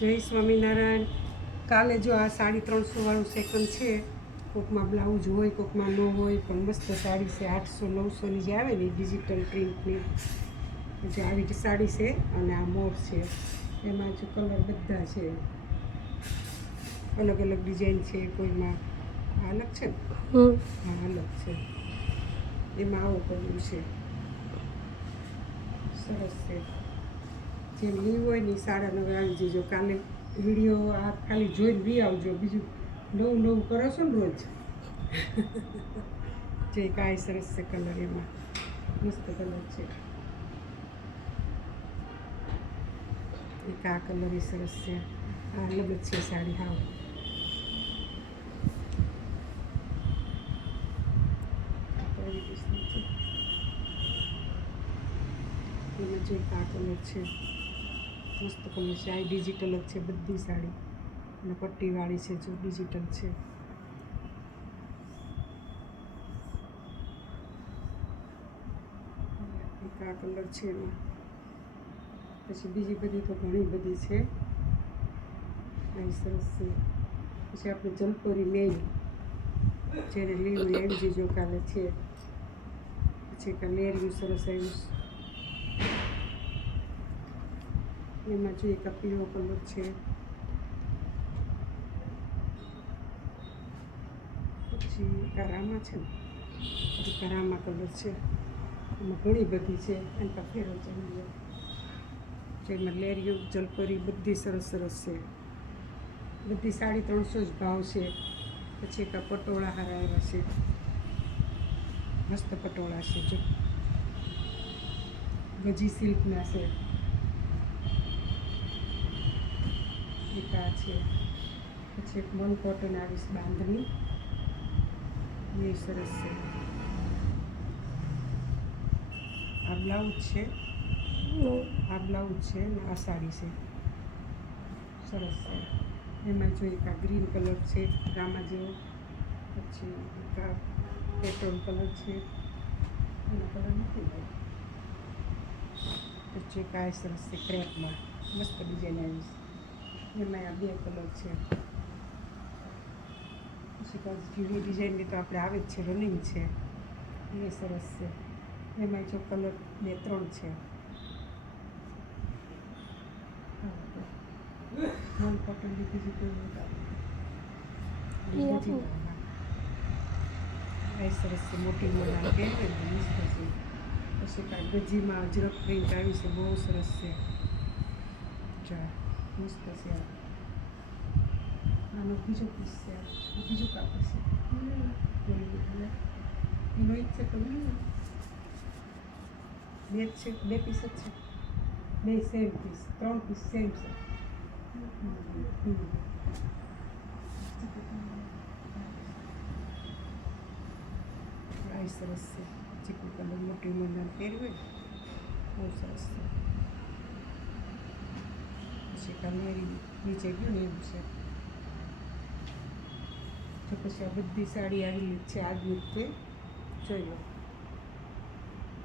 જય સ્વામિનારાયણ. કાલે જો આ 350 સેકન્ડ છે. કોકમાં બ્લાઉઝ હોય, કોકમાં ન હોય, પણ મસ્ત સાડી છે. 800-900ની જે આવે ને ડિજિટલ પ્રિન્ટની જે આવી સાડી છે. અને આ મોર છે. એમાં જો કલર બધા છે, અલગ અલગ ડિઝાઇન છે. કોઈમાં અલગ છે ને, હા અલગ છે. એમાં આવું કર્યું છે, સરસ છે. જેમ લીવ હોય ને 9:30 આવી જજો. કાલે વિડીયો આ ખાલી જોઈને બી આવજો. બીજું નવું કરો છો ને રોજ. જે કાંઈ સરસ છે કલર, એમાં મસ્ત કલર છે. એક આ કલર એ સરસ છે. આ અલગ જ છે સાડી. હાવ એમાં જે આ કલર છે, મસ્ત કલર છે. આ ડિજિટલ જ છે બધી સાડી, અને પટ્ટીવાળી છે. જો ડિજિટલ છે. એક આ કલર છે એમાં. પછી બીજી બધી તો ઘણી બધી છે. આ સરસ છે. પછી આપણે જલપરી મેલ, જેને લીલું લેવી જજો કાલે છે. પછી લેરિયું સરસ આવ્યું. એમાં જો એક પીળો કલર છે. પછી રામા છે ને, એક રામા કલર છે. એમાં ઘણી બધી છે. એમ તો ફેરો ચાલી જેમાં લેરિયું, જલપરી બધી સરસ સરસ છે. બધી 350 જ ભાવ છે. પછી એક પટોળા હારા એવા છે, મસ્ત પટોળા છે. જો ગજી સિલ્કના છે. એક આ છે. પછી એક મન કોટન આવીશ બાંધણી, એ સરસ છે. આ બ્લાઉઝ છે. આ બ્લાઉઝ છે ને આ સાડી છે, સરસ છે. એમાં જો એક આ ગ્રીન કલર છે રામા જેવો. પછી એક આ પેટ્રોલ કલર છે. એનો કલર નથી ગયો. પછી એક આ સરસ છે ક્રેપમાં, મસ્ત ડિઝાઇન આવી છે. એમાં આ 2 કલર છે. પછી જૂની ડિઝાઇનની તો આપણે આવે જ છે, રનિંગ છે. એ સરસ છે. એમાં જો કલર 2-3 છે. મન કોટનની બીજી કોઈ સરસ છે. મોટી મોટા પહેરે ને મસ્ત છે. પછી કાંઈ ગજીમાં અજરક પ્રિન્ટ આવી છે, બહુ સરસ છે. મસ્ત છે. આનો બીજો પીસ છે. બીજું કાપડ છે. એનો એક છે તો 2 છે, 2 પીસ જ છે. 2 સેમ પીસ, 3 પીસ સેમ છે. આ સરસ છે. ચીકુ કલર મોટી ઉંમરના પહેરવે, બહુ સરસ છે. પછી કનેરી નીચે ગયું ને એવું છે. તો પછી આ બધી સાડી આવેલી છે આજની તે જોઈ લો.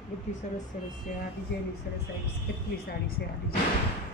બધી સરસ સરસ છે. આ ડિઝાઇન સરસ આવી. કેટલી સાડી છે આ ડિઝાઇન.